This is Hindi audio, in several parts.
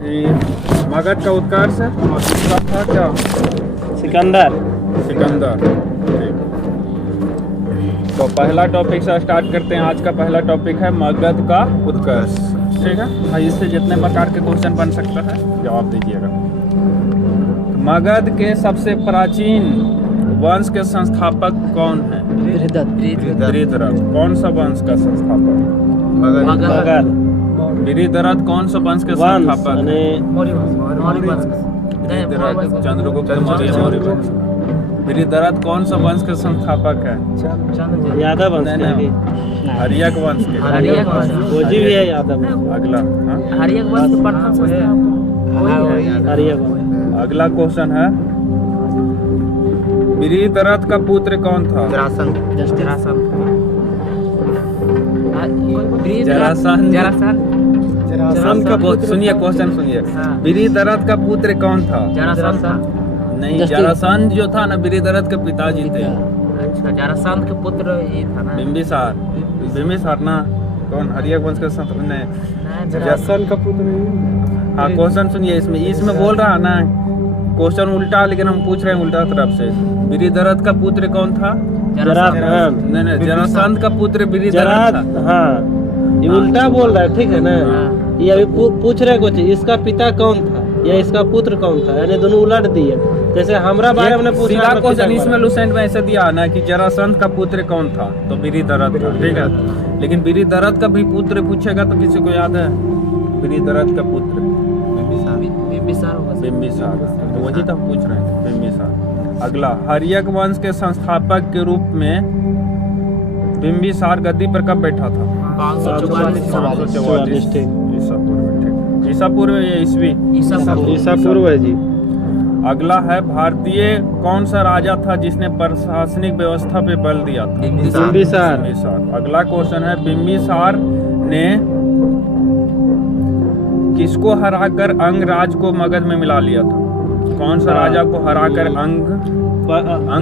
ये मगध का उत्कर्ष और दूसरा था क्या? सिकंदर। सिकंदर। ठीक। तो पहला टॉपिक से स्टार्ट करते हैं। आज का पहला टॉपिक है मगध का उत्कर्ष। ठीक है, और इससे जितने प्रकार के क्वेश्चन बन सकता है जवाब दीजिएगा। मगध के सबसे प्राचीन वंश के संस्थापक कौन है? वृषरथ। कौन सा वंश का संस्थापक? मगध। वृषरथ कौन सा वंश के संस्थापक है? चंद्रगुप्त मौर्य वंश। वृषरथ कौन सा वंश के संस्थापक है? यादव वंश नहीं, हर्यक वंश के। फौजी भी है यादव। अगला अगला क्वेश्चन है, वृषरथ का पुत्र कौन था? सुनिए क्वेश्चन सुनिए। वृषरथ का पुत्र कौन था? नहीं, जरासंध जो था ना वृषरथ के पिताजी थे। अच्छा, जरासंध के पुत्र ये था ना बिंबिसार। बिंबिसार ना कौन? हर्यक वंश का संस्थापक नहीं, जरासंध का पुत्र। हाँ, क्वेश्चन सुनिए। इसमें बोल रहा है ना क्वेश्चन उल्टा, लेकिन हम पूछ रहे हैं उल्टा तरफ से। वृषरथ का पुत्र कौन था? नहीं, जरासंध का पुत्र वृषरथ था। हाँ, ये उल्टा बोल रहा है, ठीक है ना। ये अभी पूछ रहे कुछ, इसका पिता कौन था या इसका पुत्र कौन था, यानी दोनों उलट दिए। जैसे हमरा बारे में पूछा क्वेश्चन इसमें लुसेंट में ऐसे दिया ना कि जरासंध का पुत्र कौन था, तो वृषरथ था। ठीक है, लेकिन वृषरथ का भी पुत्र पूछेगा तो किसी को याद है? वृषरथ का पुत्र बिंबिसार। तो वही तो हम पूछ रहे हैं, बिंबिसार। अगला, हर्यक वंश के संस्थापक के रूप में बिंबिसार गद्दी पर कब बैठा था? 544 ईसा पूर्व या ईसवी? ईसा पूर्व है जी। अगला है, भारतीय कौन सा राजा था जिसने प्रशासनिक व्यवस्था पे बल दिया था? बिंबिसार। अगला क्वेश्चन है, बिंबिसार ने किसको हराकर अंग राज को मगध में मिला लिया था? कौन सा राजा को हराकर अंग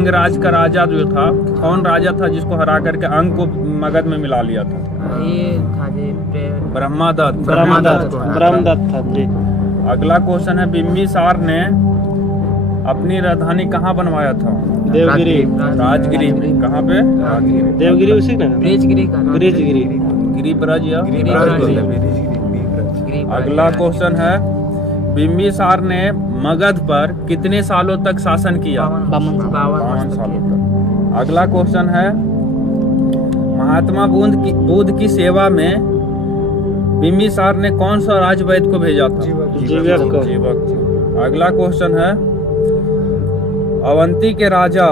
राज का राजा जो था, कौन राजा था जिसको हरा करके अंग को मगध में मिला लिया था? ब्रह्मदत्त था जी। अगला क्वेश्चन है, बिंबिसार ने अपनी राजधानी कहाँ बनवाया था? देवगिरी। राजगिरी। कहाँ पे? राजगिरी। देवगिरी उसी ना? ब्रिजगिरी। गिरिब्रज या अगला क्वेश्चन है, बिंबिसार ने मगध पर कितने सालों तक शासन किया? 52 सालों तक। अगला क्वेश्चन है, महात्मा बुद्ध की सेवा में बिंबिसार ने कौन सा राजवैद्य को भेजा था? जीवक। अगला क्वेश्चन है, अवंती के राजा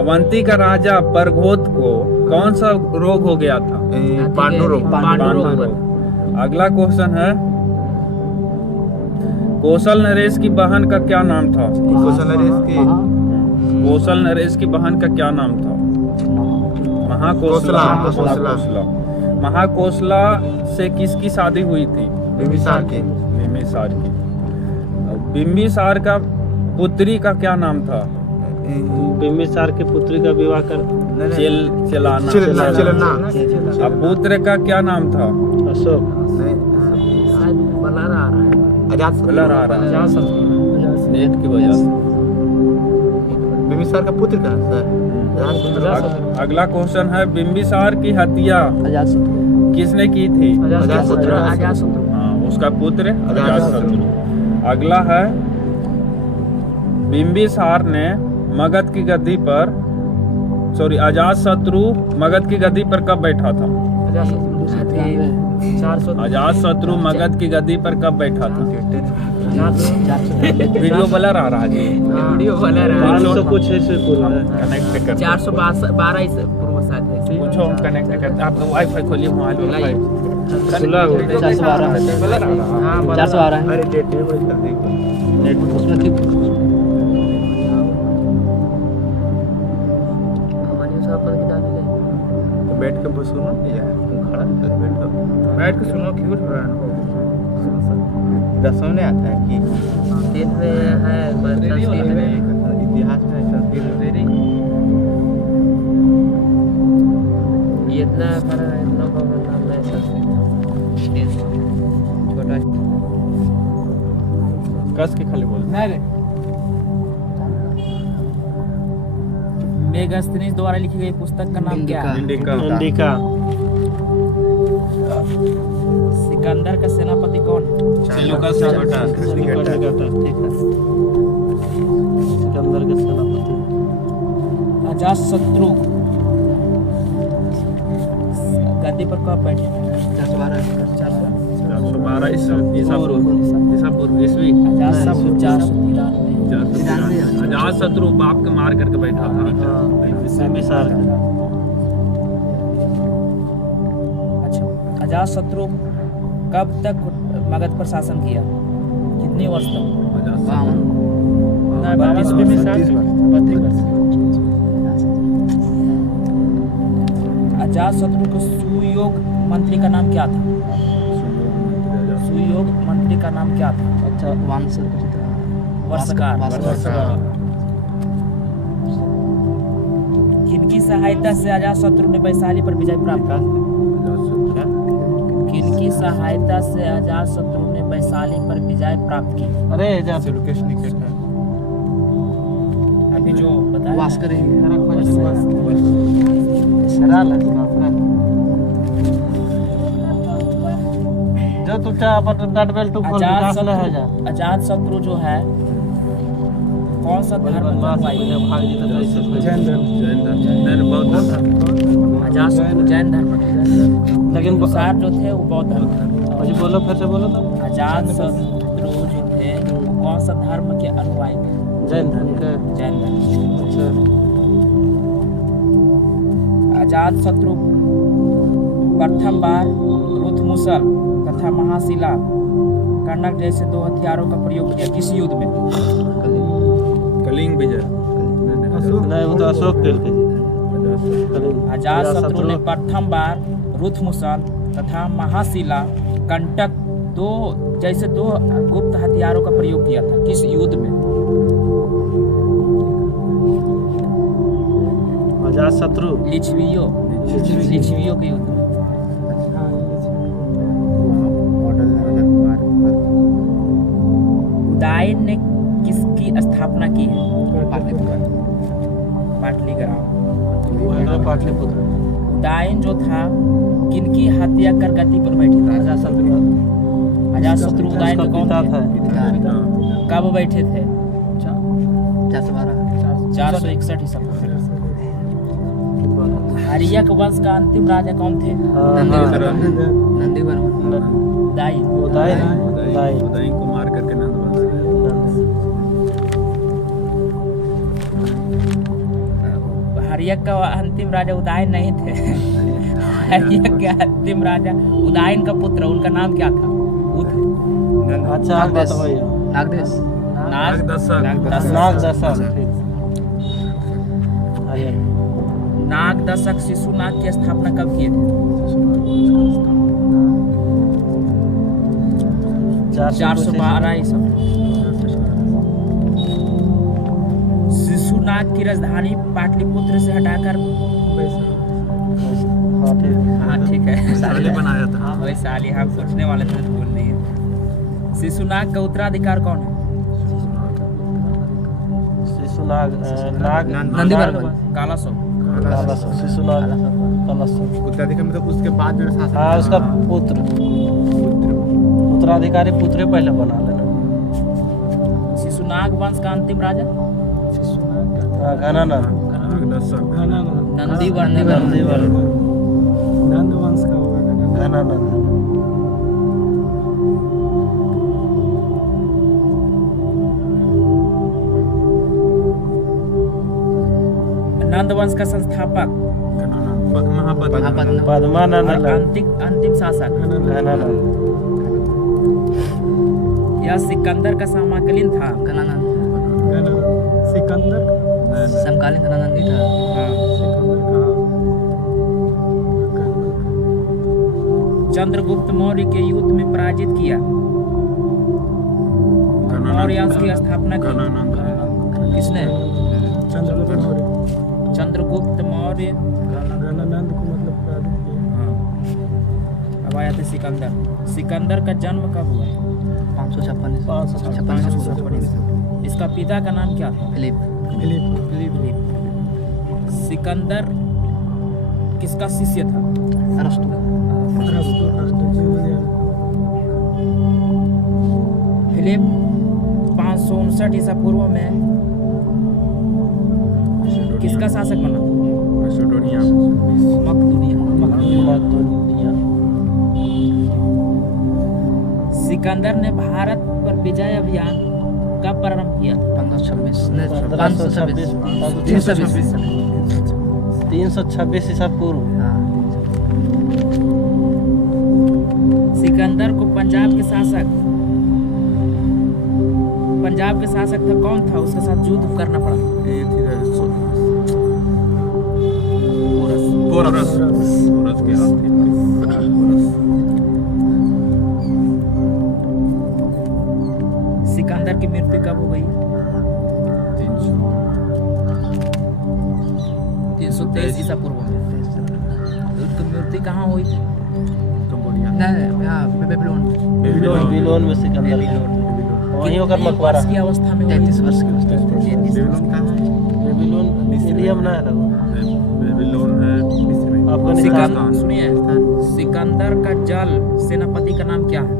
अवंती का राजा परघोत को कौन सा रोग हो गया था? पांडु रोग। अगला क्वेश्चन है, कौशल नरेश की बहन का क्या नाम था? कौशल नरेश की बहन का क्या नाम था? महाकोशला। महाकोशला से किसकी शादी हुई थी? बिंबिसार की। बिंबिसार का पुत्री का क्या नाम था? बिंबिसार की पुत्री का विवाह कर चलाना। अब पुत्र का क्या नाम था? अशोक। ब्लर आ रहा है नेट की वजह से। बिंबिसार का पुत्र का सर। अगला क्वेश्चन है, बिंबिसार की हत्या किसने की थी? हाँ, उसका पुत्र अजातशत्रु। अगला है, बिंबिसार ने मगध की गद्दी पर अजातशत्रु मगध की गद्दी पर कब बैठा था? अजातशत्रु मगध की गद्दी पर कब बैठा था? वीडियो ब्लर आ रहा है जी। वीडियो ब्लर आ रहा है। कुछ ऐसे कनेक्ट कर 412 से पूर्व साथ है। पूछो, हम कनेक्ट करते। आप वाईफाई खोलिए, मोबाइल वाईफाई 412 अरे नेट उसमें ठीक तो बैठ के सुनो यार, तुम खड़ा बैठ के सुनो, क्यों हो रहा है? समझ आता है कि इतिहास में संस्कृत इतना कस के खाली बोल। मेगास्थनीज द्वारा लिखी गई पुस्तक का नाम क्या है? इंडिका। इंडिका। सिकंदर का सेनापति कौन है? Seleucus Nicator. ठीक है। सिकंदर के सेनापति। अजातशत्रु गद्दी पर कब बैठे? 412 ईसा पूर्व ईस्वी। अजातशत्रु बाप के मार करके बैठा था। बिंबिसार का। अच्छा, अजातशत्रु कब तक मगध पर शासन किया? कितने वर्ष तक? 32 वर्ष। अजातशत्रु के सुयोग मंत्री का नाम क्या था? सुयोग मंत्री का नाम क्या था? अच्छा वर्षकार। किनकी सहायता से अजातशत्रु ने वैशाली पर विजय प्राप्त किया? किनकी सहायता से अजातशत्रु ने वैशाली पर विजय प्राप्त की? अरे सेल्यूकस निकेटर। अभी जो बताया वास्कर जो तुमचा अपन नट बेल्ट खोल निकालना है जा। अजातशत्रु जो है कौन सा धर्म भाग जी तो ऐसे जैन धर्म बौद्ध धर्म। अजातशत्रु जैन धर्म, लेकिन कुसार जो थे वो बौद्ध धर्म थे। मुझे बोलो फिर से बोलो तो। अजातशत्रु जो थे वो कौन सा धर्म के अनुयायी थे? जैन धर्म के। जैन धर्म। अच्छा। अजातशत्रु प्रथम बार रुथमुसल तथा महाशिला कनक जैसे दो हथियारों का प्रयोग किया किस युद्ध में? कलिंग विजय। नहीं वो तो अशोक के लिए। अजातशत्रु ने प्रथम बार रुथमुसल तथा महाशिला कंटक दो गुप्त हथियारों का प्रयोग किया था किस युद्ध में? अजातशत्रु लिच्छवियों के युद्ध में। उदयन ने किसकी स्थापना की है? पाटलिपुत्र। उदयन जो था किनकी हत्या कर गद्दी पर बैठे थे? अजातशत्रु उदयन के कौन थे? कब बैठे थे? 461 ईसा पूर्व। हर्यक वंश का अंतिम राजा कौन थे? दाई। उदय को मार करके नंद हर्यक का अंतिम राजा उदयन नहीं थे। हर्यक के अंतिम राजा उदयन का पुत्र, उनका नाम क्या था? अच्छा आप बताइए। नागदशक शिशुनाग की स्थापना कब किए थे? 412 ईसा पूर्व। शिशुनाग की राजधानी पाटलिपुत्र से हटाकर हाँ ठीक है वैशाली बनाया था। वैशाली हम सोचने वाले थे तो बोल दिए। शिशुनाग का उत्तराधिकार कौन है? शिशुनाग कालासो। शिशुनाग कालासो। उत्तराधिकारी मतलब उसके बाद जो शासन। हाँ उसका पुत्र उत्तराधिकारी पुत्र पहले बना लेना। शिशुनाग वंश का अंतिम राजा घनानंद। नंदीवर्णन। नंद वंश का होगा घनानंद। नंद वंश का संस्थापक पद्मानंद। अंतिम शासक घनानंद। यह सिकंदर का समकालीन था। सिकंदर समकालीन घनानंद ही था। चंद्रगुप्त मौर्य के युद्ध में पराजित किया। मौर्य वंश की स्थापना की किसने? चंद्रगुप्त मौर्य। अब आया था सिकंदर। सिकंदर का जन्म कब हुआ? 556 इसका पिता का नाम क्या था? Philip Philip. सिकंदर किसका शिष्य था? अरस्तु फिलिप 559 ईसा पूर्व में किसका शासक बना? मैसेडोनिया। मकदूनिया। सिकंदर ने भारत पर विजय अभियान कब प्रारंभ किया था? 326 ईसा पूर्व। सिकंदर को पंजाब के शासक था कौन था? उसके साथ युद्ध करना पड़ा। पोरस के हाथी सिकंदर की मृत्यु कब हो गई? 323 ईसा पूर्व में। तो उसकी मृत्यु कहाँ हुई थी? बेबीलोन में सिकंदर वहीं होकर मकबरा। की अवस्था में 33 वर्ष की अवस्था बेबीलोन इंडिया में ना है। बेबीलोन है अफगानिस्तान। सुनिए, सिकंदर का जल सेनापति का नाम क्या है?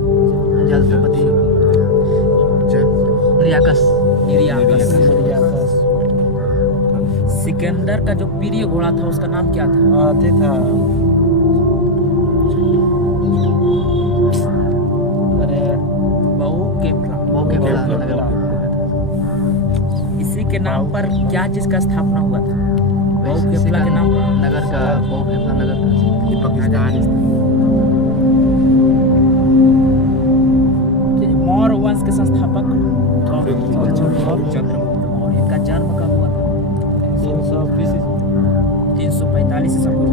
जलपति रियाकस। सिकंदर का जो प्रिय घोड़ा था उसका नाम क्या था? हाथी था। इसी के नाम पर क्या चीज का स्थापना हुआ था? बहुकेफला के नाम पर नगर का बहुकेफला नगर का मौर्य वंश के संस्थापक चंद्रगुप्त मौर्य। इनका जन्म कब हुआ था? 345 ईसा पूर्व।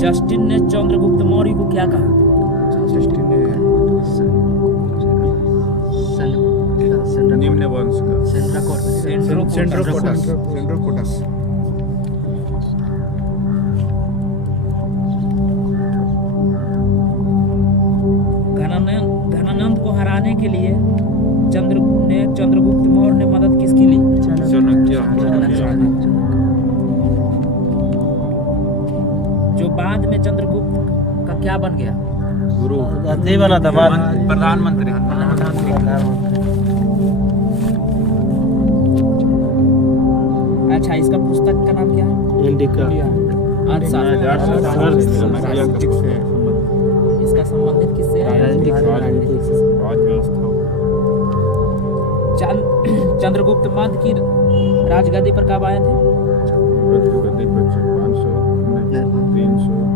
जस्टिन ने चंद्रगुप्त मौर्य को क्या कहा? निम्न वंश का सेंड्रोकोटस। घनानंद को हराने के लिए चंद्रगुप्त मौर्य ने मदद किसकी ली? जो बाद में चंद्रगुप्त का क्या बन गया? गुरु गांधी बना था प्रधानमंत्री। अच्छा, इसका पुस्तक का नाम क्या है? इंडिका। इसका संबंधित किससे है? चंद्रगुप्त मौर्य की राजगद्दी पर कब आए थे?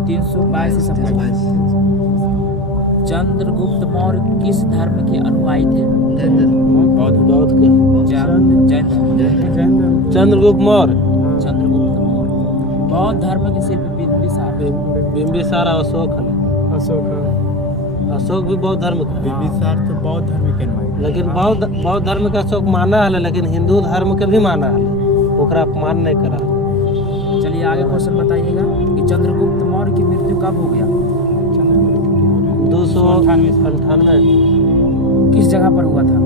322 ईसा पूर्व। चंद्रगुप्त मौर्य किस धर्म के अनुयायी थे? बौद्ध के। जैन। चंद्रगुप्त मौर्य। चंद्रगुप्त मौर्य बौद्ध धर्म के शिल्पी बिंबिसार अशोक है। अशोक भी बौद्ध धर्म का। बिंबिसार तो बौद्ध धर्म के अनुयायी। लेकिन बौद्ध धर्म का अशोक माना है, लेकिन हिंदू धर्म के भी माना है, ओकरा अपमान नहीं करा। चलिए आगे क्वेश्चन बताइएगा कि चंद्रगुप्त मौर्य की मृत्यु कब हो गया? 298 किस जगह पर हुआ था?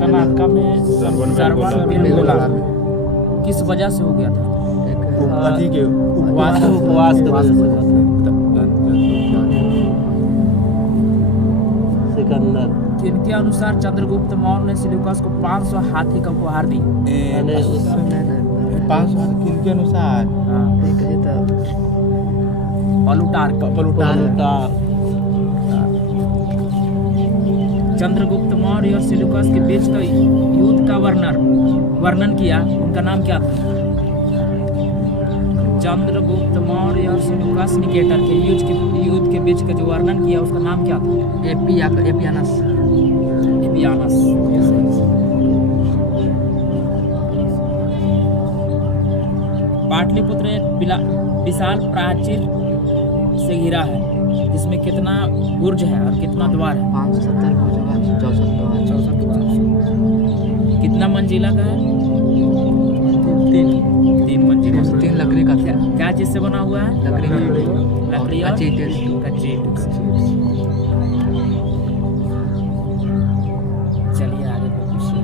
कर्नाटक में सरवनबेलगोला। किस वजह से हो गया था? उपवास के वजह से। सिकंदर। इनके अनुसार चंद्रगुप्त मौर्य ने सिल्यूकस को 500 हाथी का उपहार दी। 500 किनके अनुसार? पलूटार। चंद्रगुप्त मौर्य और सिल्यूकस के बीच का युद्ध का वर्णन किया, उनका नाम क्या था? चंद्रगुप्त मौर्य और सिल्यूकस निकेटर के युद्ध के बीच का जो वर्णन किया उसका नाम क्या था? एपियानस। पाटलिपुत्र एक विशाल प्राचीर से घिरा है, जिसमें कितना बुर्ज है और कितना द्वार है? 570 कितना मंजिला का है? 3 3 मंजिला। 3 लकड़ी का था। क्या चीज से बना हुआ है? लकड़ी लकड़ी और कच्ची ईंटें। कच्ची ईंट। चलिए आगे को पूछिए।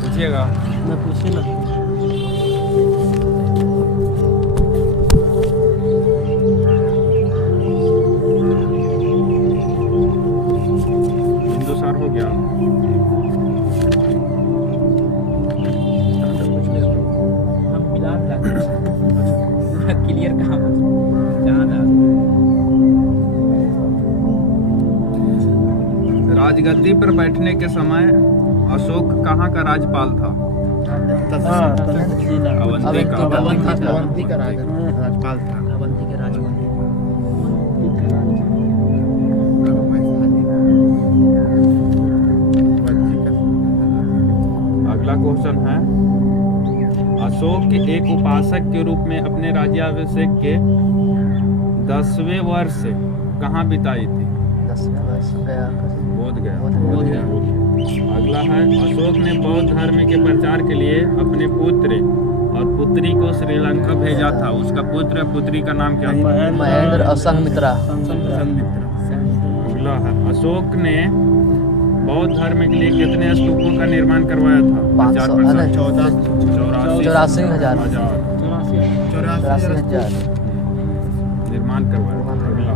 पूछिएगा। मैं पूछे ना। हिंदुस्तान हो गया। हम मिला क्लियर कहाँ था? राजगद्दी पर बैठने के समय अशोक कहाँ का राज्यपाल था? हाँ अवंती का। अवंती का राजपाल था। अवंती के राजपाल। अगला क्वेश्चन है, अशोक के एक उपासक के रूप में अपने राज्याभिषेक के 10वें वर्ष कहाँ बिताई थी? 10वें वर्ष गया। बोध गया। बोध गया। अगला है, अशोक ने बौद्ध धर्म के प्रचार के लिए अपने पुत्र और पुत्री को श्रीलंका भेजा था। उसका पुत्र पुत्री का नाम क्या था? महेंद्र और संघमित्रा। अगला है, अशोक ने बौद्ध धर्म के लिए कितने स्तूपों का निर्माण करवाया था? 500 84,000 निर्माण करवाया था। अगला,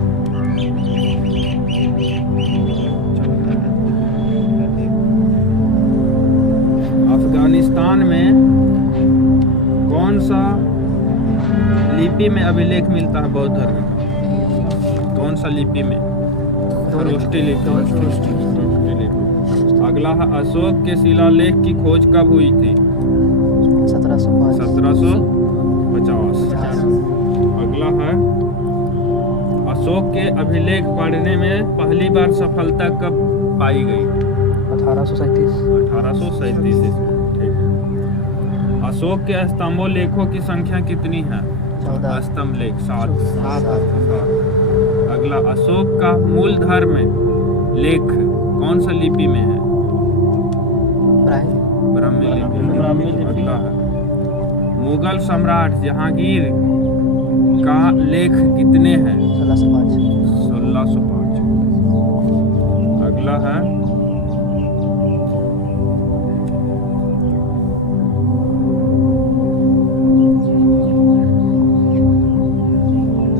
अफगानिस्तान में कौन सा लिपि में अभिलेख मिलता है बौद्ध धर्म का? कौन सा लिपि में? खरोष्टी लिपि। अगला है, अशोक के शिलालेख की खोज कब हुई थी? 1750। अगला है, अशोक के अभिलेख पढ़ने में पहली बार सफलता कब पाई गई? 1837। 1837 ईस्वी। ठीक है। अशोक के स्तंभों लेखों की संख्या कितनी है? 14। स्तंभ लेख 7। अगला, अशोक का मूल धर्म लेख कौन सा लिपि में है? ब्राह्मी लिपि। अगला है, मुगल सम्राट जहांगीर का लेख कितने हैं? 1605। अगला है,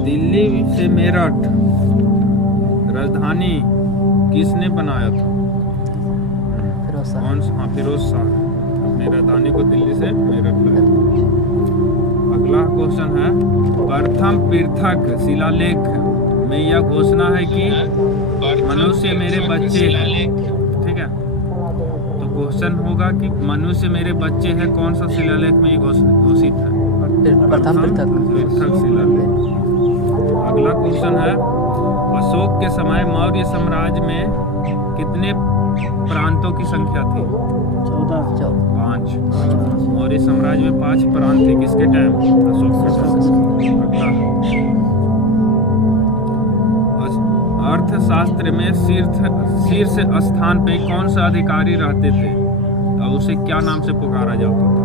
दिल्ली से मेरठ राजधानी किसने बनाया था? कौन सा? हाँ, फिरोज शाह अपनी राजधानी को दिल्ली से मेरठ लाया। अगला क्वेश्चन है, प्रथम पृथक शिलालेख में यह घोषणा है कि मनुष्य मेरे बच्चे हैं। ठीक है, तो क्वेश्चन होगा कि मनुष्य मेरे बच्चे हैं, कौन सा शिलालेख में ये घोषित है? प्रथम पृथक शिलालेख। अगला क्वेश्चन है, अशोक के समय मौर्य साम्राज्य में कितने प्रांतों की संख्या थी? 5। मौर्य साम्राज्य में 5 प्रांत थे। किसके टाइम? अशोक के टाइम। अगला, अर्थशास्त्र में शीर्ष स्थान पे कौन सा अधिकारी रहते थे और उसे क्या नाम से पुकारा जाता था?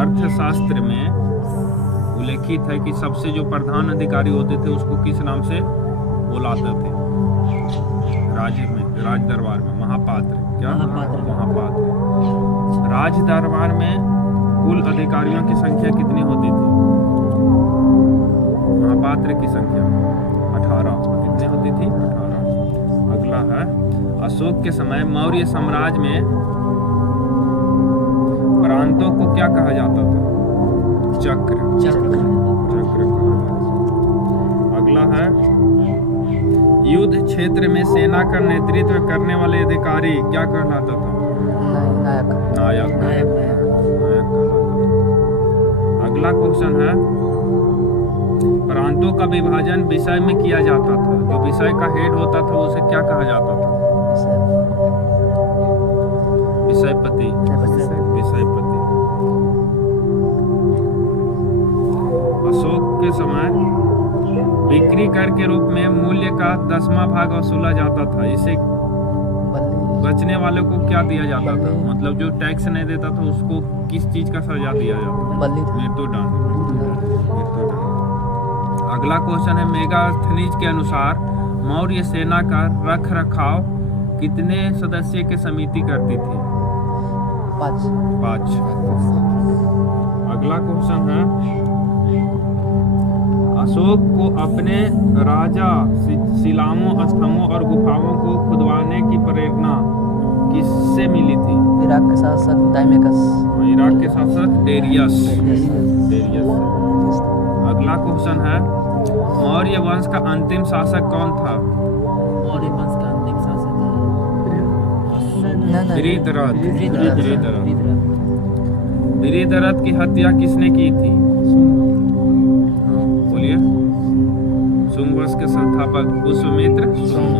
अर्थशास्त्र में उल्लेखित है कि सबसे जो प्रधान अधिकारी होते थे उसको किस नाम से बुलाते थे? राज दरबार में महापात्र। क्या? महापात्र। राज दरबार में कुल अधिकारियों की संख्या कितनी होती थी? महापात्र की संख्या 18। कितनी होती थी? 18। अगला है, अशोक के समय मौर्य साम्राज्य में प्रांतों को क्या कहा जाता था? चक्र कहा जाता था। अगला है, युद्ध क्षेत्र में सेना का नेतृत्व करने वाले अधिकारी क्या कहलाता था? नायक कहलाता था। अगला क्वेश्चन है, प्रांतों का विभाजन विषय में किया जाता था। जो विषय का हेड होता था उसे क्या कहा जाता था? विषयपति। अशोक के समय बिक्री कर के रूप में मूल्य का 10वां भाग वसूला जाता था। इसे बचने वाले को क्या दिया जाता था? मतलब जो टैक्स नहीं देता था उसको किस चीज का सजा दिया जाता? बल्ली था। मृत्युदंड। अगला क्वेश्चन है मेगास्थनीज के अनुसार मौर्य सेना का रख रखाव कितने सदस्य की समिति करती थी? 5। अगला क्वेश्चन है अशोक को अपने राजा शिलाओं, स्तंभों और गुफाओं को खुदवाने की प्रेरणा किससे मिली थी? इराक के शासक डायमेकस। इराक के शासक डेरियस। अगला क्वेश्चन है मौर्य वंश का अंतिम शासक कौन था? मौर्य वंश का अंतिम शासक वृत्ररथ। वृत्ररथ की हत्या किसने की थी? बोलिए। शुंग वंश के संस्थापक पुष्यमित्र शुंग।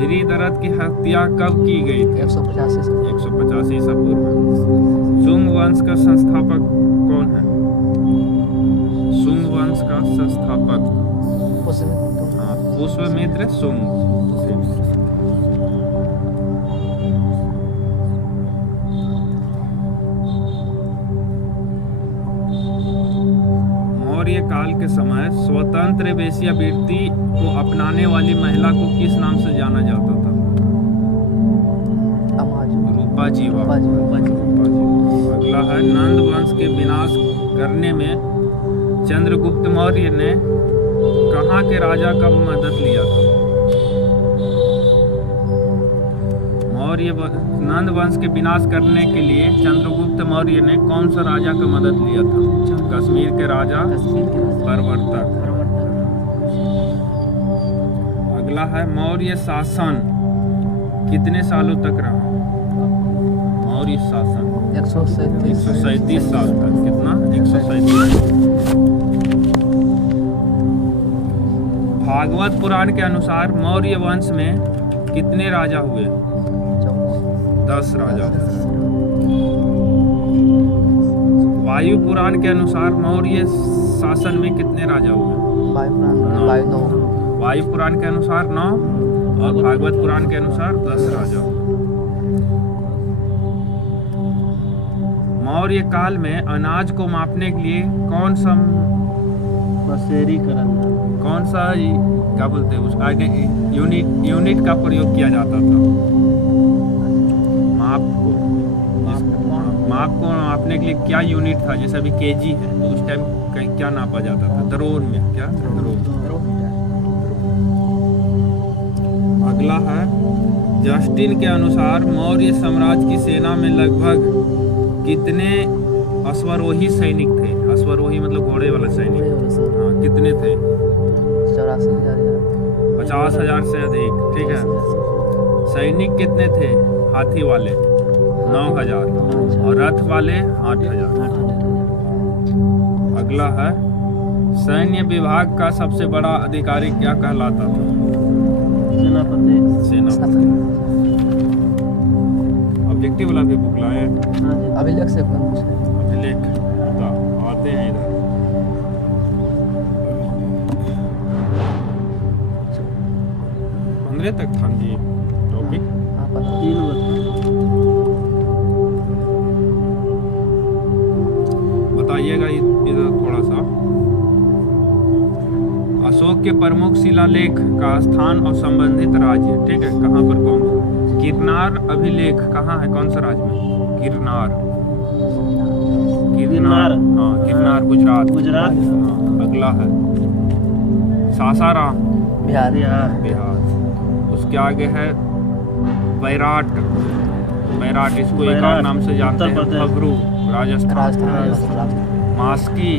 वृत्ररथ की हत्या कब की गई थी? 185 ईसा पूर्व। शुंग वंश का संस्थापक कौन है? शुंग वंश का संस्थापक पुष्यमित्र शुंग। मौर्य काल के समय स्वतंत्र वेश्यावृत्ति को अपनाने वाली महिला को किस नाम से जाना जाता था? रूपा जीवा। अगला है नंद वंश के विनाश करने में चंद्रगुप्त मौर्य ने कहाँ के राजा का मदद लिया था? नंद वंश के विनाश करने के लिए चंद्रगुप्त मौर्य ने कौन सा राजा का मदद लिया था? कश्मीर के राजा प्रवर्तक। अगला है मौर्य शासन कितने सालों तक रहा? मौर्य शासन 137 साल तक। कितना? 137। भागवत पुराण के अनुसार मौर्य वंश में कितने राजा हुए? 10 राजा। वायु पुराण के अनुसार मौर्य शासन में कितने राजा हुए? वायु पुराण के अनुसार 9 और भागवत पुराण के अनुसार 10 राजा। मौर्य काल में अनाज को मापने के लिए कौन सा क्या बोलते हैं उसका यूनिट का प्रयोग किया जाता था? माप को मापने के लिए क्या यूनिट था? जैसे अभी केजी है तो उस टाइम क्या नापा जाता था? द्रोण में। क्या? द्रोण। अगला है जस्टिन के अनुसार मौर्य साम्राज्य की सेना में लगभग कितने अश्वारोही सैनिक थे? अश्वारोही मतलब घोड़े वाला सैनिक। हाँ, कितने थे? 50,000 से अधिक। ठीक है। सैनिक कितने थे? हाथी वाले 9,000 और रथ वाले 8,000। अगला है सैन्य विभाग का सबसे बड़ा अधिकारी क्या कहलाता था? सेनापति। ऑब्जेक्टिव वाला भी बुक लाए? अभिलेख से अभिलेख आते हैं इधर। 15 तक था जी टॉपिक। बताइएगा इधर थोड़ा सा। अशोक के प्रमुख शिलालेख का स्थान और संबंधित राज्य। ठीक है। कहाँ पर कौन? गिरनार अभिलेख कहाँ है? कौन सा राज्य में? गिरनार। हाँ, गिरनार गुजरात। हाँ। अगला है सासाराम बिहार। उसके आगे है बैराट। इसको एक और नाम से जानते हैं, भगरू राजस्थान। मास्की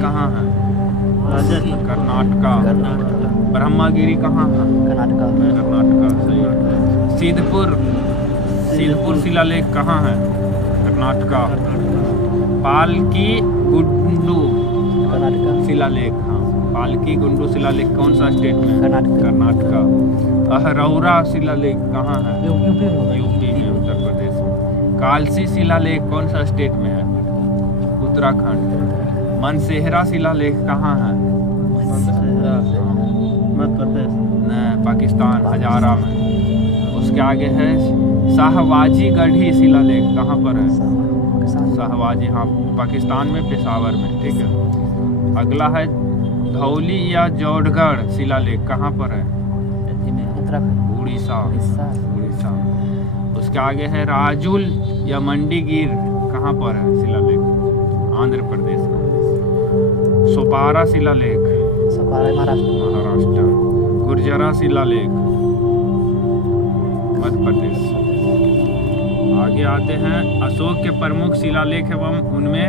कहाँ है? कर्नाटका। ब्रह्मगिरी कहाँ है? कर्नाटका। सही। सिद्धपुर शिलालेख कहाँ है? कर्नाटका। पालकी गुंडू शिलालेख। हाँ, पालकी गुंडू शिलालेख कौन सा स्टेट में? कर्नाटका। अहरौरा शिलालेख कहाँ है? यूपी में, उत्तर प्रदेश में। कालसी शिलालेख कौन सा स्टेट में है? उत्तराखंड। मनसेहरा शिलालेख कहाँ है? मध्य प्रदेश। नहीं, पाकिस्तान, हजारा में। उसके आगे है शाहवाजी गढ़ी शिलालेख, कहाँ पर है? शाहवाजी, हाँ, पाकिस्तान में, पेशावर में, ठीक है। अगला है धौली या जौड़गढ़ शिलालेख, कहाँ पर है? उड़ीसा, उड़ीसा। उसके आगे है राजुल या मंडीगिर, कहाँ पर है शिलालेख? आंध्र प्रदेश का। सोपारा शिलालेख, महाराष्ट्र। गुर्जरा शिलालेख, मध्य प्रदेश। आगे आते हैं अशोक के प्रमुख शिलालेख एवं उनमें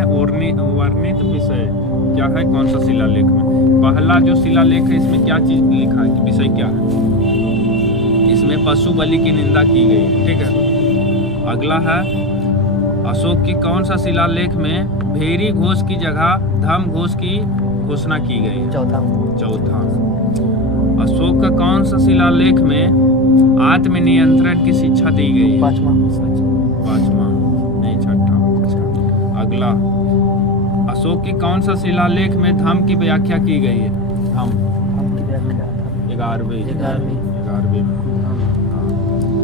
वर्णित विषय क्या है, कौन सा शिलालेख में? पहला जो शिलालेख है इसमें क्या चीज लिखा है, विषय क्या है? इसमें पशु बलि की निंदा की गई है, ठीक है। अगला है अशोक की कौन सा शिलालेख में भेरी घोष की जगह धम घोष की घोषणा की गई है? चौथा। अशोक का कौन सा शिलालेख में आत्मनियंत्रण की शिक्षा दी गई है? पांचवा, नहीं, छठा। अगला अशोक की कौन सा शिलालेख में धम की व्याख्या की गई है? धम 11वीं में।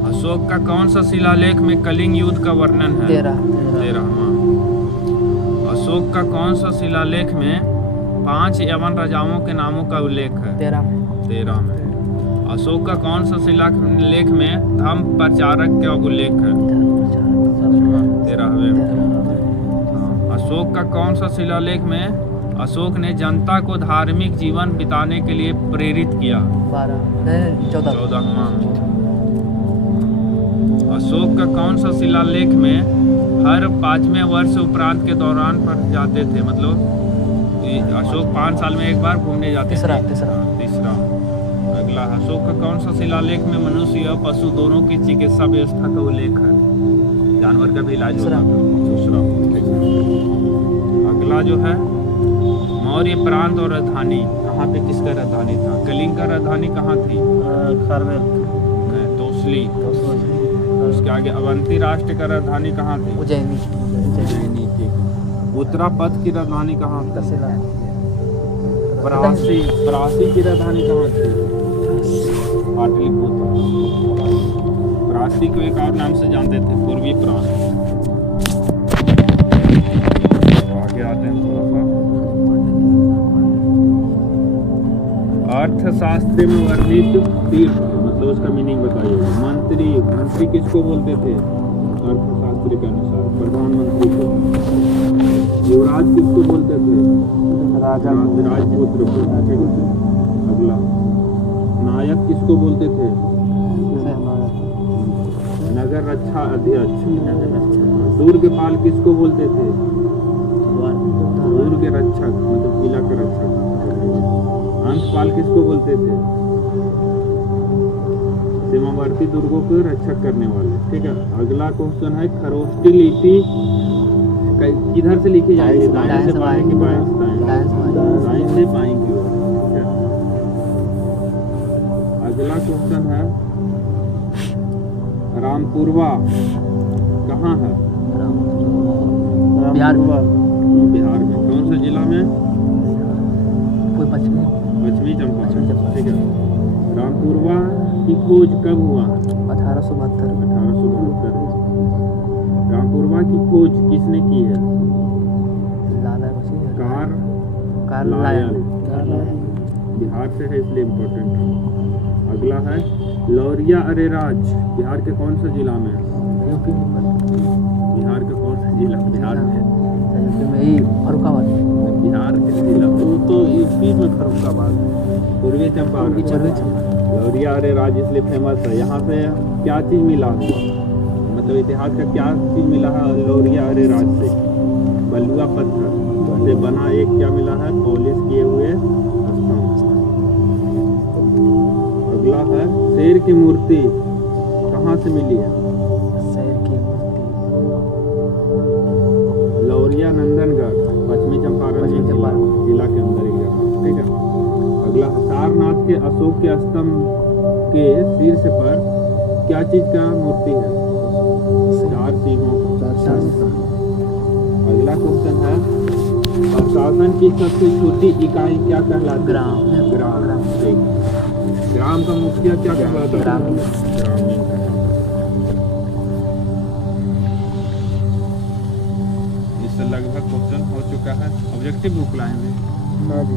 अशोक का कौन सा शिलालेख में कलिंग युद्ध का वर्णन है? 13वां। अशोक का कौन सा शिलालेख में 5 यवन राजाओं के नामों का उल्लेख है? 13 में। अशोक का कौन सा शिलालेख में धम्म प्रचारक का उल्लेख है? 13वें। अशोक का कौन सा शिलालेख में अशोक ने जनता को धार्मिक जीवन बिताने के लिए प्रेरित किया? 14वां। अशोक का कौन सा शिलालेख में हर 5वें वर्ष उपरांत के दौरान पर जाते थे, मतलब अशोक 5 साल में एक बार घूमने जाते थे? तीसरा। अगला अशोक का कौन सा शिलालेख में मनुष्य और पशु दोनों की चिकित्सा व्यवस्था का उल्लेख है? जानवर का भी इलाज होता था। दूसरा। अगला जो है मौर्य प्रांत और राजधानी, कहाँ पे किसका राजधानी था? कलिंग का राजधानी कहाँ थी? तोसली। उसके आगे अवंती राष्ट्र का राजधानी कहाँ थी? उज्जैनी, ठीक। उत्तरापथ की राजधानी कहाँ थी? परासी की राजधानी कहाँ थी? पाटलिपुत्र। परासी को एक और नाम से जानते थे, पूर्वी प्रांत। आगे आते हैं थोड़ा सा। अर्थशास्त्र में वर्णित तीर्थ, मतलब उसका मीनिंग बताइए। मंत्री किसको बोलते थे अर्थशास्त्र के अनुसार? प्रधानमंत्री को। युवराज किसको बोलते थे? राजपुत्र को। अगला नायक किसको बोलते थे? नगर रक्षा अध्यक्ष। दुर्गपाल किसको बोलते थे? दुर्ग रक्षक, मतलब किला का रक्षक। अंशपाल किसको बोलते थे? सीमावर्ती दुर्गों को रक्षक करने वाले, ठीक है। अगला क्वेश्चन है खरोष्टी लिपि किधर से लिखी जाएगी? दाएं से बाएं की बाएं से दाएं से बाएं की ओर, ठीक है। अगला क्वेश्चन है रामपुरवा कहाँ है? बिहार में। बिहार में कौन सा जिला में? कोई पश्चिमी चंपारण, ठीक है। रामपुरवा की खोज कब हुआ? 1872। रामपुरवा की खोज किसने की है? कार्लायल। बिहार से है इसलिए इम्पोर्टेंट। अगला है लौरिया अरेराज बिहार के कौन सा जिला में? बिहार का कौन सा जिला? बिहार में फर्रुखाबाद। बिहार के जिला तो यूपी में फर्रुखाबाद, पूर्वी चंपारण। लौरिया अरेराज इसलिए फेमस है। यहाँ पे क्या चीज़ मिला, मतलब इतिहास का क्या चीज़ मिला है लौरिया अरेराज से? बलुआ पत्थर से बना एक क्या मिला है? पॉलिश किए हुए स्तंभ। अगला है शेर की मूर्ति कहाँ से मिली है? शेर की मूर्ति लौरिया नंदनगढ़, पश्चिमी चंपारण जिला के अंदर ही जगह, ठीक है। अगला सारनाथ के अशोक के स्तंभ के शीर्ष पर क्या चीज का मूर्ति है? 4 सिंहों का। अगला क्वेश्चन है प्रशासन की सबसे छोटी इकाई क्या कहलाती है? ग्राम। ठीक। ग्राम का मुखिया क्या कहलाता है? ग्रामीण। क्वेश्चन हो चुका है। ऑब्जेक्टिव बुक लाएंगे। हाँ जी।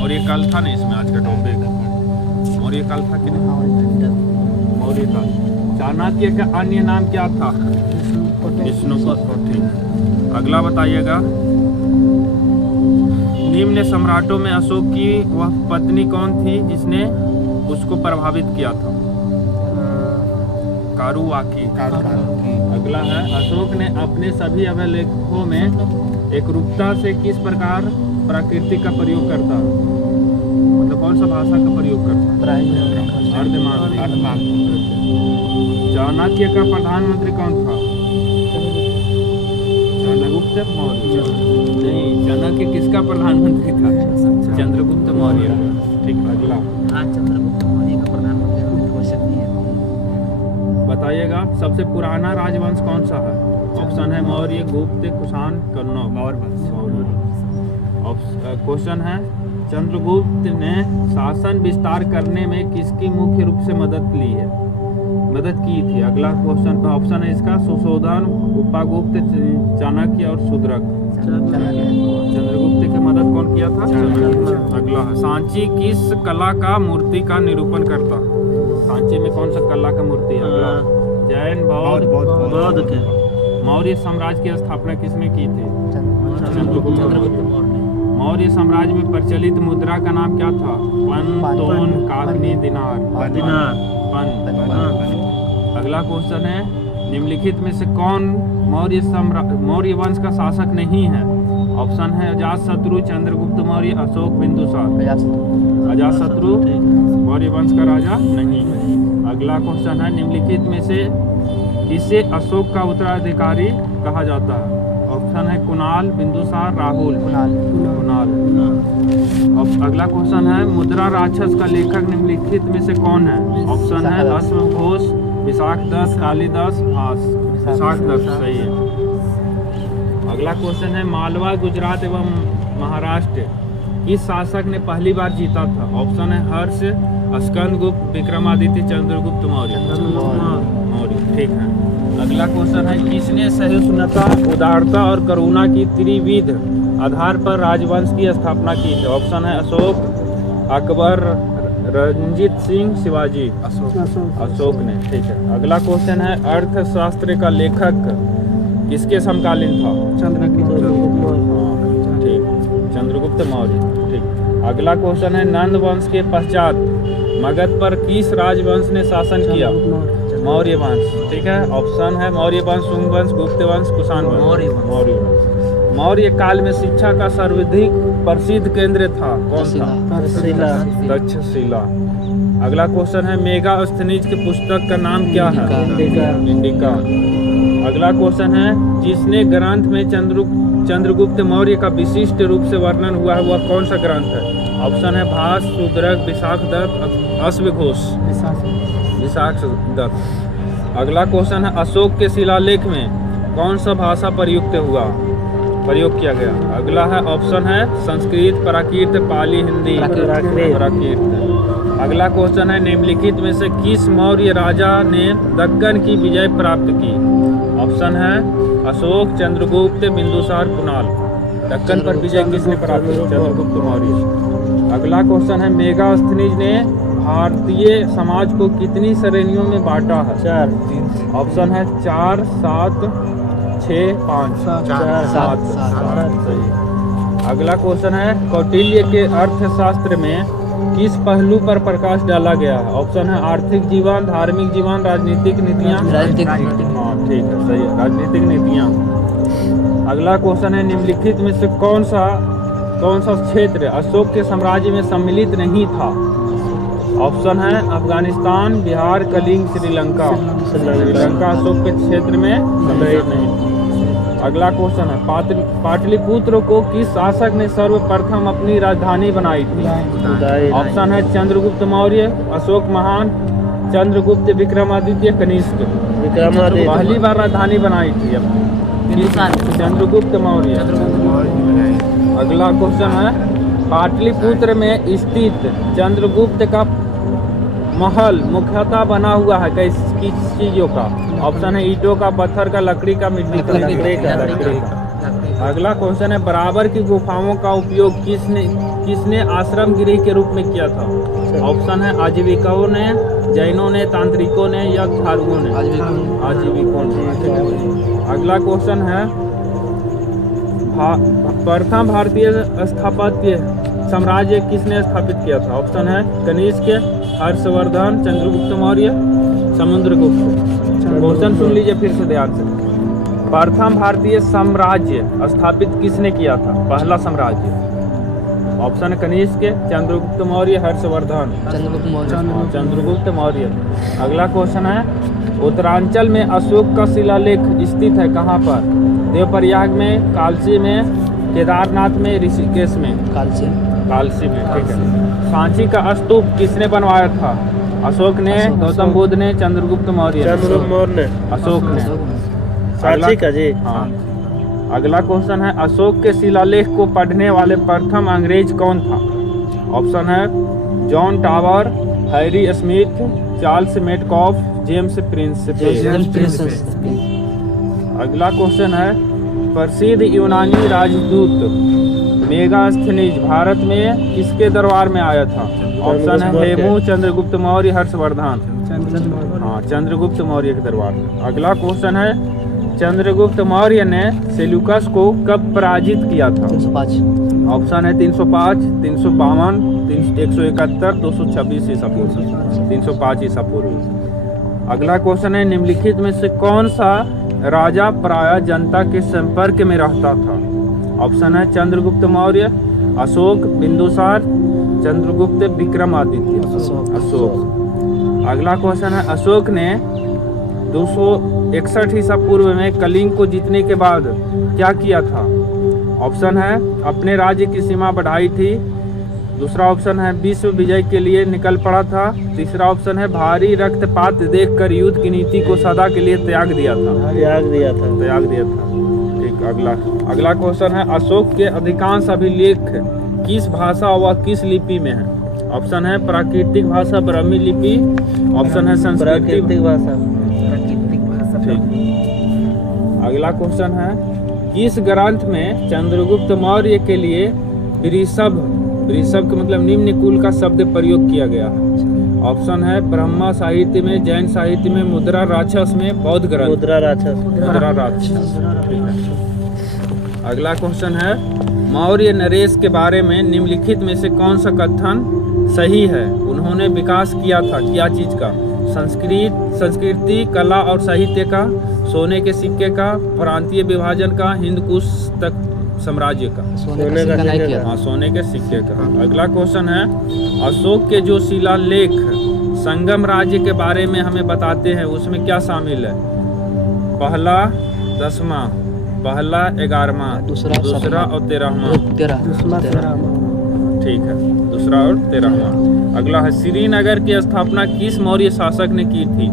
और ये काल था नहीं इसमें आज का टॉपिक। और ये काल था कि नहीं? और ये काल। चाणक्य का अन्य नाम क्या था? विष्णुगुप्त। ठीक। अगला बताइएगा, निम्न सम्राटों में अशोक की वह पत्नी कौन थी जिसने उसको प्रभावित किया था? कारुवाकी। अगला है, अशोक ने अपने सभी अभिलेखों में एकरूपता से किस प्रकार प्रकृति का प्रयोग करता? मतलब कौन सा भाषा का प्रयोग करता? अर्धमानवी। चाणक्य का प्रधानमंत्री कौन था? चंद्रगुप्त मौर्य। नहीं, चाणक्य किसका प्रधानमंत्री था? चंद्रगुप्त मौर्य। ठीक। अगला चंद्रगुप्त मौर्य का प्रधानमंत्री क्वेश्चन दिया। बताइएगा, सबसे पुराना राजवंश कौन सा है? ऑप्शन है मौर्य, गुप्त, कुषाण, कन्नौज। क्वेश्चन है, चंद्रगुप्त ने शासन विस्तार करने में किसकी मुख्य रूप से मदद की थी? अगला क्वेश्चन ऑप्शन है इसका सुशोधन, उपागुप्त, चाणक्य और शूद्रक। चंद्रगुप्त की मदद कौन किया था? अगला है, सांची किस कला का मूर्ति का निरूपण करता? सांची में कौन सा कला का मूर्ति है? अगला जैन, बौद्ध के। मौर्य साम्राज्य की स्थापना किसने की थी? चंद्रगुप्त मौर्य। मौर्य साम्राज्य में प्रचलित मुद्रा का नाम क्या था? पन, तोन, कागनी, दिनार। पन। अगला क्वेश्चन है, निम्नलिखित में से कौन मौर्य वंश का शासक नहीं है? ऑप्शन है अजातशत्रु, चंद्रगुप्त मौर्य, अशोक, बिंदुसार। अजातशत्रु मौर्य वंश का राजा नहीं है। अगला क्वेश्चन है, निम्नलिखित में से किसे अशोक का उत्तराधिकारी कहा जाता है? ऑप्शन है कुणाल, बिंदुसार, राहुल। कुणाल। अब अगला क्वेश्चन है, मुद्रा राक्षस का लेखक निम्नलिखित में से कौन है? ऑप्शन है अश्वघोष, विशाखदत्त, कालिदास, हास। विशाखदत्त सही है। अगला क्वेश्चन है, मालवा, गुजरात एवं महाराष्ट्र किस शासक ने पहली बार जीता था? ऑप्शन है हर्ष, स्कंदगुप्त, विक्रमादित्य, चंद्रगुप्त मौर्य। ठीक है। अगला क्वेश्चन है, किसने सहिष्णुता, उदारता और करुणा की त्रिविध आधार पर राजवंश की स्थापना की थी? ऑप्शन है अशोक, अकबर, रंजीत सिंह, शिवाजी। अशोक ने। ठीक है। अगला क्वेश्चन है, अर्थशास्त्र का लेखक किसके समकालीन था? ठीक, चंद्रगुप्त मौर्य। ठीक। अगला क्वेश्चन है, नंद वंश के पश्चात मगध पर किस राजवंश ने शासन किया? मौर्य वंश। ठीक है। ऑप्शन है मौर्य वंश, शुंग वंश, गुप्त वंश, कुषाण वंश। मौर्य वंश। मौर्य काल में शिक्षा का सर्वाधिक प्रसिद्ध केंद्र था कौन था? तक्षशिला। अगला क्वेश्चन है, मेगास्थनीज की पुस्तक का नाम क्या है? इंडिका। अगला क्वेश्चन है, जिसने ग्रंथ में चंद्रगुप्त मौर्य का विशिष्ट रूप से वर्णन हुआ है वह कौन सा ग्रंथ है? ऑप्शन है भास, शूद्रक, विशाखदत्त, अश्वघोष। विशाखदत्त। अगला क्वेश्चन है, अशोक के शिलालेख में कौन सा भाषा प्रयोग किया गया? अगला है ऑप्शन है संस्कृत, प्राकृत, पाली, हिंदी। प्राकृत। अगला क्वेश्चन है, निम्नलिखित में से किस मौर्य राजा ने दक्कन की विजय प्राप्त की? ऑप्शन है अशोक, चंद्रगुप्त, बिंदुसार, कुणाल। दक्कन पर विजय किसने प्राप्त की? चंद्रगुप्त मौर्य। अगला क्वेश्चन है, मेगास्थनीज ने भारतीय समाज को कितनी श्रेणियों में बांटा है? 4। ऑप्शन है 4, 7, 6, 5। 7। सही। अगला क्वेश्चन है, कौटिल्य के अर्थशास्त्र में किस पहलू पर प्रकाश डाला गया है? ऑप्शन है आर्थिक जीवन, धार्मिक जीवन, राजनीतिक नीतियाँ। हाँ ठीक है, सही है, राजनीतिक नीतियाँ। अगला क्वेश्चन है, निम्नलिखित में से कौन सा क्षेत्र अशोक के साम्राज्य में सम्मिलित नहीं था? ऑप्शन है अफगानिस्तान, बिहार, कलिंग, श्रीलंका। श्रीलंका अशोक के क्षेत्र में सम्मिलित नहीं। अगला क्वेश्चन है, पाटलिपुत्र को किस शासक ने सर्वप्रथम अपनी राजधानी बनाई थी? ऑप्शन है चंद्रगुप्त मौर्य, अशोक महान, चंद्रगुप्त, विक्रमादित्य, कनिष्क। पहली बार राजधानी बनाई थी चंद्रगुप्त मौर्य। अगला क्वेश्चन है, पाटलिपुत्र में स्थित चंद्रगुप्त का महल मुख्यतः बना हुआ है किस चीजों का? ऑप्शन है ईंटों का, पत्थर का, लकड़ी का, मिट्टी का। लकड़ी का। अगला क्वेश्चन है बराबर की गुफाओं का उपयोग किसने आश्रम गृह के रूप में किया था? ऑप्शन है आजीविकाओं ने, जैनों ने, तांत्रिकों ने या थारुओं ने? आजीविकों ने। अगला क्वेश्चन है प्रथम भारतीय स्थापत्य साम्राज्य किसने स्थापित किया था? ऑप्शन है कनिष्क, हर्षवर्धन, चंद्रगुप्त मौर्य, समुद्रगुप्त। क्वेश्चन सुन लीजिए फिर से ध्यान से। प्रथम भारतीय साम्राज्य स्थापित किसने किया था? पहला साम्राज्य। ऑप्शन कनिष्क, चंद्रगुप्त मौर्य, हर्षवर्धन। चंद्रगुप्त मौर्य। अगला क्वेश्चन है उत्तरांचल में अशोक का शिलालेख स्थित है कहाँ पर? देवप्रयाग में, कालसी में, केदारनाथ में, ऋषिकेश में? कालसी में। ठीक है। सांची का स्तूप किसने बनवाया था? अशोक ने, गौतम बुद्ध ने, चंद्रगुप्त मौर्य? अशोक ने। सांची का जी। हाँ। अगला क्वेश्चन है अशोक के शिलालेख को पढ़ने वाले प्रथम अंग्रेज कौन था? ऑप्शन है John tower, Harry Smith, Charles Metcalfe, James Prince. अगला क्वेश्चन है प्रसिद्ध यूनानी राजदूत मेगास्थनीज भारत में किसके दरबार में आया था? ऑप्शन है हेमू, चंद्रगुप्त मौर्य, हर्षवर्धन। हाँ, चंद्रगुप्त मौर्य के दरबार में। अगला क्वेश्चन है चंद्रगुप्त मौर्य ने सेल्यूकस को कब पराजित किया था? 305। ऑप्शन है 305, 352, 171, 226 ईसा पूर्व। 305 ईसा पूर्व। अगला क्वेश्चन है निम्नलिखित में से कौन सा राजा प्राय जनता के संपर्क में रहता था? ऑप्शन है चंद्रगुप्त मौर्य, अशोक, बिंदुसार, चंद्रगुप्त, विक्रमादित्य। अशोक। अगला क्वेश्चन है अशोक ने 261 ईसा पूर्व में कलिंग को जीतने के बाद क्या किया था? ऑप्शन है अपने राज्य की सीमा बढ़ाई थी। दूसरा ऑप्शन है विश्व विजय के लिए निकल पड़ा था। तीसरा ऑप्शन है भारी रक्तपात देखकर युद्ध की नीति को सदा के लिए त्याग दिया था। ठीक। अगला क्वेश्चन है अशोक के अधिकांश अभिलेख किस भाषा व किस लिपि में है? ऑप्शन है प्राकृतिक भाषा, ब्राह्मी लिपि। ऑप्शन है संस्कृत भाषा। अगला क्वेश्चन है किस ग्रंथ में चंद्रगुप्त मौर्य के लिए वृषभ का मतलब निम्न कुल का शब्द प्रयोग किया गया है? ऑप्शन है ब्रह्मा साहित्य में, जैन साहित्य में, मुद्रा राक्षस में, बौद्ध ग्रंथ। मुद्रा राक्षस। अगला क्वेश्चन है मौर्य नरेश के बारे में निम्नलिखित में से कौन सा कथन सही है? उन्होंने विकास किया था क्या चीज का? संस्कृति, कला और साहित्य का, सोने के सिक्के का, प्रांतीय विभाजन का, हिंद कुश तक साम्राज्य का? सोने के सिक्के का। अगला क्वेश्चन है अशोक के जो शिलालेख संगम राज्य के बारे में हमें बताते हैं उसमें क्या शामिल है? पहला 10वां, पहला 11वां, दूसरा और 13वां। ठीक है, दूसरा और 13वां। अगला है श्रीनगर की स्थापना किस मौर्य शासक ने की थी?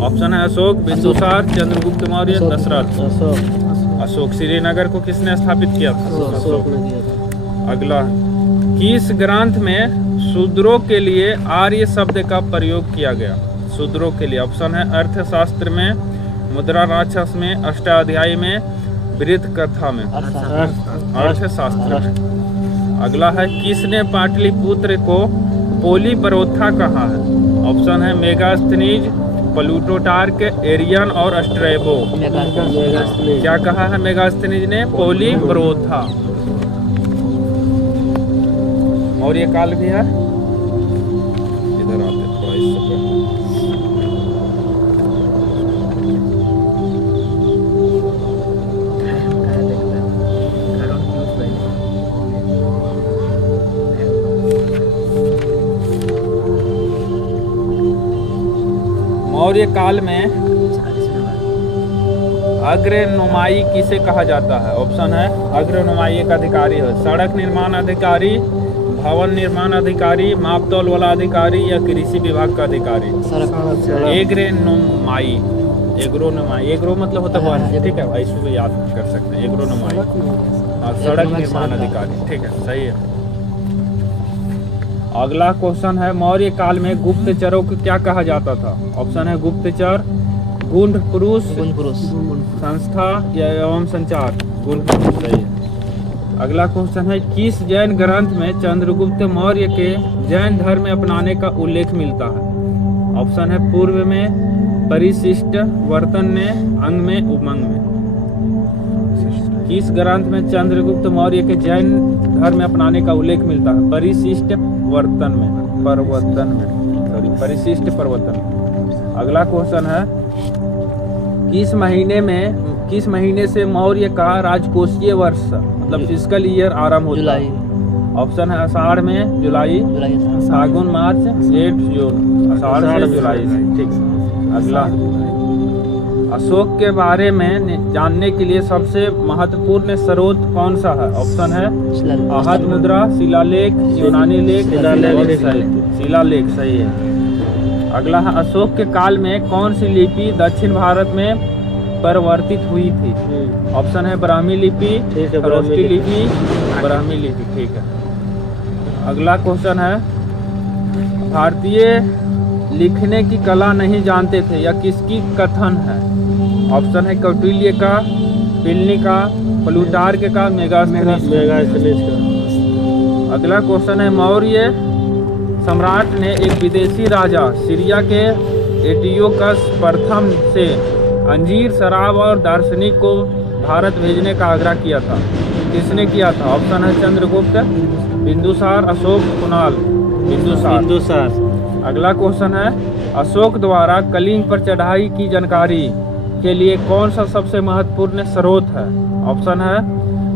ऑप्शन है अशोक, बिंदुसार, चंद्रगुप्त मौर्य, दशरथ। अशोक। श्रीनगर को किसने स्थापित किया था? अशोक ने किया था। अगला किस ग्रंथ में शूद्रों के लिए आर्य शब्द का प्रयोग किया गया? शूद्रों के लिए ऑप्शन है अर्थशास्त्र में, मुद्रा राक्षस में, अष्टाध्यायी में, वृत्त कथा में। अर्थशास्त्र में। अगला है किसने पाटलिपुत्र को पोलीबरोथा कहा है? ऑप्शन है मेगास्थनीज, प्लूटोटार्क, एरियन और स्ट्रैबो। क्या कहा है मेगास्थनीज ने? पोलीबरोथा। और ये काल भी है इधर आते थोड़ा इससे मौर्य काल में अग्रनुमाई किसे कहा जाता है? ऑप्शन है अग्रनुमाई एक अधिकारी है, सड़क निर्माण अधिकारी, भवन निर्माण अधिकारी, मापतौल वाला अधिकारी या कृषि विभाग का अधिकारी? एग्रोनोमाई। एग्रो मतलब होता है, ठीक है भाई, इसको याद कर सकते हैं। एग्रोनोमाई। सड़क निर्माण अधिकारी। ठीक है, सही है। अगला क्वेश्चन है मौर्य काल में गुप्तचरों को क्या कहा जाता था? ऑप्शन है गुप्तचर, गूढ़ पुरुष, संस्था या एवं संचार। गूढ़ पुरुष सही है। अगला क्वेश्चन है किस जैन ग्रंथ में चंद्रगुप्त मौर्य के जैन धर्म में अपनाने का उल्लेख मिलता है? ऑप्शन है पूर्व में, परिशिष्ट, वर्तन में, अंग में, उमंग में। किस ग्रंथ में चंद्रगुप्त मौर्य के जैन धर्म में अपनाने का उल्लेख मिलता है? परिशिष्ट वर्तन में, प्रवर्तन में, सॉरी परिशिष्ट प्रवर्तन में। अगला क्वेश्चन है किस महीने से मौर्य का राजकोषीय वर्ष मतलब फिस्कल ईयर आरंभ होता है? ऑप्शन है आषाढ़ में, जुलाई, फागुन, मार्च, जेठ, जून। आषाढ़ से जुलाई से, ठीक। अगला अशोक के बारे में जानने के लिए सबसे महत्वपूर्ण स्रोत कौन सा है? ऑप्शन है आहत मुद्रा, शिलालेख, यूनानी लेख, शिलालेख सही है। अगला है अशोक के काल में कौन सी लिपि दक्षिण भारत में परिवर्तित हुई थी? ऑप्शन है ब्राह्मी लिपि, खरोष्ठी लिपि, ब्राह्मी लिपि, ठीक है। अगला क्वेश्चन है भारतीय लिखने की कला नहीं जानते थे या किसकी कथन है? ऑप्शन है कौटिल्य का, प्लिनी का, प्लूटार्क का, मेगास्थनीज का। अगला क्वेश्चन है मौर्य सम्राट ने एक विदेशी राजा सीरिया के एटियोकस प्रथम से अंजीर, शराब और दार्शनिक को भारत भेजने का आग्रह किया था। किसने किया था? ऑप्शन है चंद्रगुप्त, बिंदुसार, अशोक, कुणाल। बिंदुसार। अगला क्वेश्चन है अशोक द्वारा कलिंग पर चढ़ाई की जानकारी के लिए कौन सा सबसे महत्वपूर्ण स्रोत है? ऑप्शन है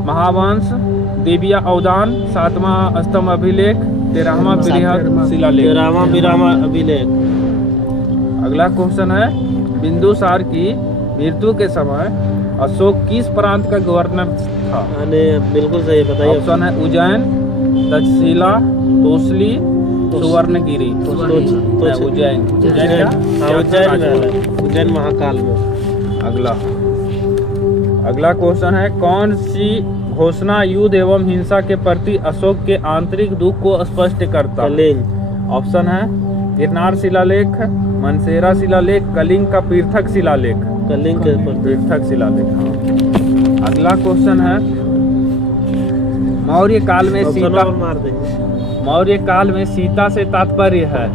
महावंश, दिव्या अवदान, 7वां स्तंभ अभिलेख, 13वां बृहद शिलालेख। अगला क्वेश्चन है बिंदुसार की मृत्यु के समय अशोक किस प्रांत का गवर्नर था? बिल्कुल सही बताइए। ऑप्शन है उज्जैन, तक्षशिला, तोसली, सुवर्णगिरी। उज्जैन महाकाल में। अगला क्वेश्चन है कौन सी घोषणा युद्ध एवं हिंसा के प्रति अशोक के आंतरिक दुख को स्पष्ट करता है? ऑप्शन है गिरनार शिलालेख, मनसेरा शिलालेख, कलिंग का पृथक शिलालेख। पृथक शिलालेख। अगला क्वेश्चन है मौर्य काल में सीता से तात्पर्य है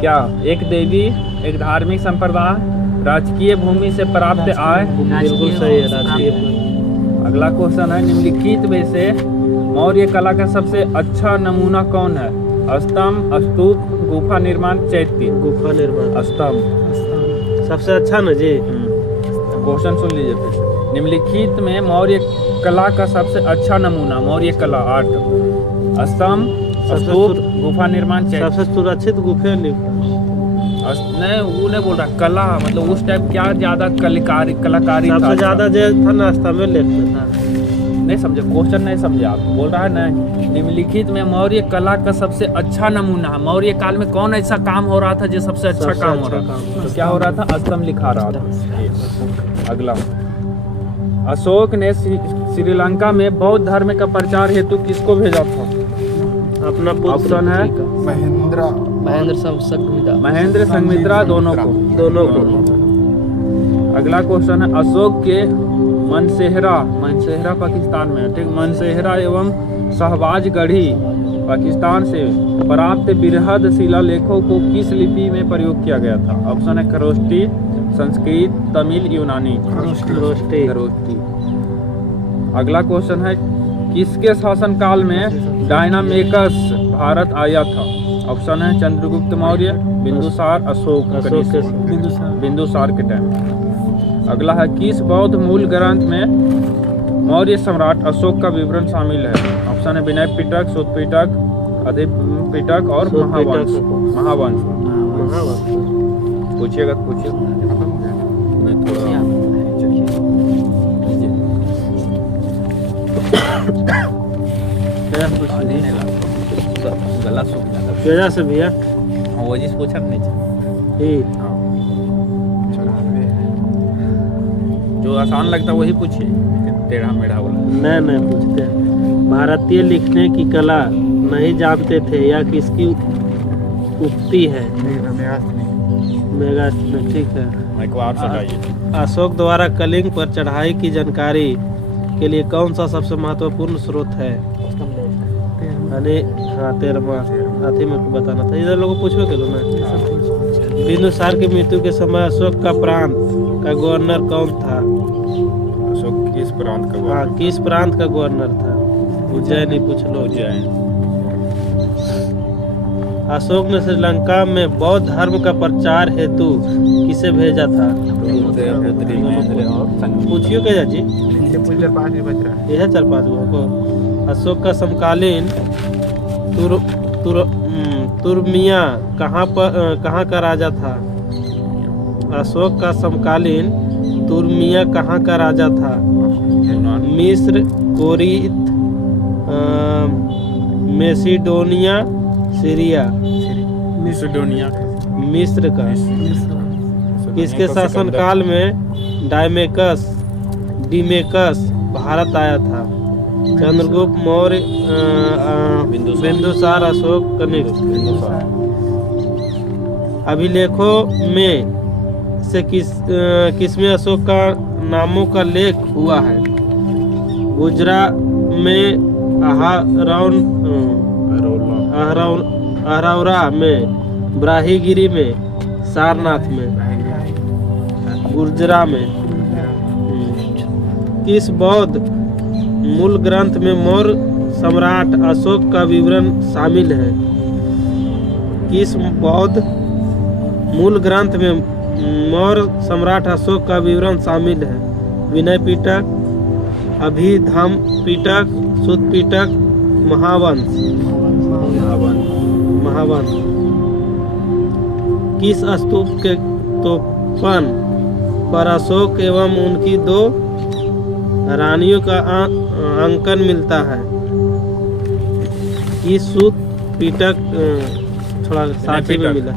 क्या? एक देवी, एक धार्मिक संप्रदाय, राजकीय भूमि से प्राप्त आय। बिल्कुल सही है, राजकीय। अगला क्वेश्चन है निम्नलिखित में से मौर्य कला का सबसे अच्छा नमूना कौन है? स्तंभ, स्तूप, गुफा निर्माण, चैत्य। गुफा निर्माण, स्तंभ सबसे अच्छा ना जी। क्वेश्चन सुन लीजिए फिर से। निम्नलिखित में मौर्य कला का सबसे अच्छा नमूना, मौर्य कला आर्ट, स्तंभ, स्तूप, गुफा निर्माण, चैत्य। सबसे सुरक्षित गुफे नहीं वो नहीं बोल रहा, कला मतलब उस टाइप क्या ज्यादा कलाकारी सबसे ज्यादा जो था ना स्तंभ में लिखता था। नहीं समझे, क्वेश्चन नहीं समझे आप। बोल रहा है नहीं निम्नलिखित में मौर्य कला का सबसे अच्छा नमूना है। मौर्य काल में कौन ऐसा काम हो रहा था जो सबसे अच्छा काम हो रहा था? तो क्या हो रहा था? स्तंभ लिखा रहा था। अगला अशोक ने श्रीलंका में बौद्ध धर्म का प्रचार हेतु किसको भेजा था? अपना ऑप्शन है महेंद्र संघमित्रा, दोनों को। अगला क्वेश्चन है अशोक के मनसेहरा पाकिस्तान में, ठीक, मनसेहरा एवं शहबाज गढ़ी पाकिस्तान से प्राप्त बृहद शिलालेखों को किस लिपि में प्रयोग किया गया था? ऑप्शन है खरोष्ठी, संस्कृत, तमिल, यूनानी। खरोष्ठी। अगला क्वेश्चन है किसके शासनकाल में डायनामेकस भारत आया था? ऑप्शन है चंद्रगुप्त मौर्य, बिंदुसार, अशोक। बिंदुसार के टाइम। अगला है किस बौद्ध मूल ग्रंथ में मौर्य सम्राट अशोक का विवरण शामिल है? ऑप्शन है विनय पिटक, सूत पिटक, अधिपिटक और महावंश। पूछिएगा तो पूछिए। गला सूख जाता से भैया वो जिस पूछा नहीं जो आसान लगता वही पूछिए, टेढ़ा मेढ़ा वाला नहीं पूछते। भारतीय लिखने की कला नहीं जानते थे या किसकी उक्ति है? मेगास्थनी, ठीक है। माइक को आप सटाइए। अशोक द्वारा कलिंग पर चढ़ाई की जानकारी के लिए कौन सा सबसे महत्वपूर्ण स्रोत है? यानी हाँ 13वां हाथी में बताना था। इधर लोगों को पूछो के लो ना। बिंदुसार की मृत्यु के समय अशोक का प्रांत का गवर्नर कौन था? अशोक किस प्रांत का हाँ किस प्रांत का गवर्नर था? उज्जैन ही पूछ लो। उज्जैन। अशोक ने श्रीलंका में बौद्ध धर्म का प्रचार हेतु किसे भेजा था? पूछियो क्या जी, यह 4-5 गो को। अशोक का समकालीन तुर्मिया कहाँ का राजा था? अशोक का समकालीन तुर्मिया कहाँ का राजा था? मिस्र, कोरिथ, मेसिडोनिया, सीरिया। मैसेडोनिया। मिस्र का। किसके शासनकाल में डिमेकस भारत आया था? चंद्रगुप्त मौर्य, बिंदुसार, अशोक, कनिष्क। अभिलेखों में से किसमें अशोक का नामों का लेख हुआ है? गुजरा में, अहरौरा में, ब्राहीगिरी में, सारनाथ में। गुर्जरा में। किस बौद्ध मूल ग्रंथ में मौर्य सम्राट अशोक का विवरण शामिल है? किस बौद्ध मूल ग्रंथ में मौर्य सम्राट अशोक का विवरण शामिल है? विनय पिटक, अभिधम पिटक, सुत पिटक, महावंश। किस स्तूप के तोपन पर अशोक एवं उनकी 2 रानियों का अंकन मिलता है? किस सूत पिटक थोड़ा साथी में मिला?